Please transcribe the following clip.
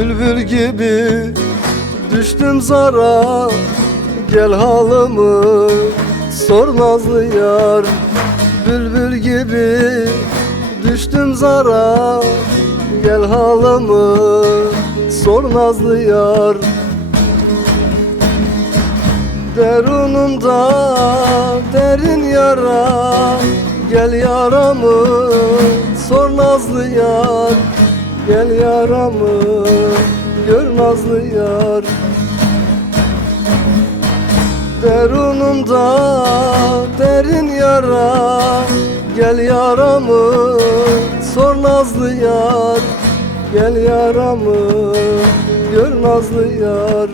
Bülbül gibi düştüm zara, gel halımı sor nazlı yar. Bülbül gibi düştüm zara, gel halımı sor nazlı yar. Derunumda derin yara, gel yaramı sor nazlı yar. Gel yaramı gör nazlı yar. Derunumda derin yara, gel yaramı sor nazlı yar. Gel yaramı gör nazlı yar.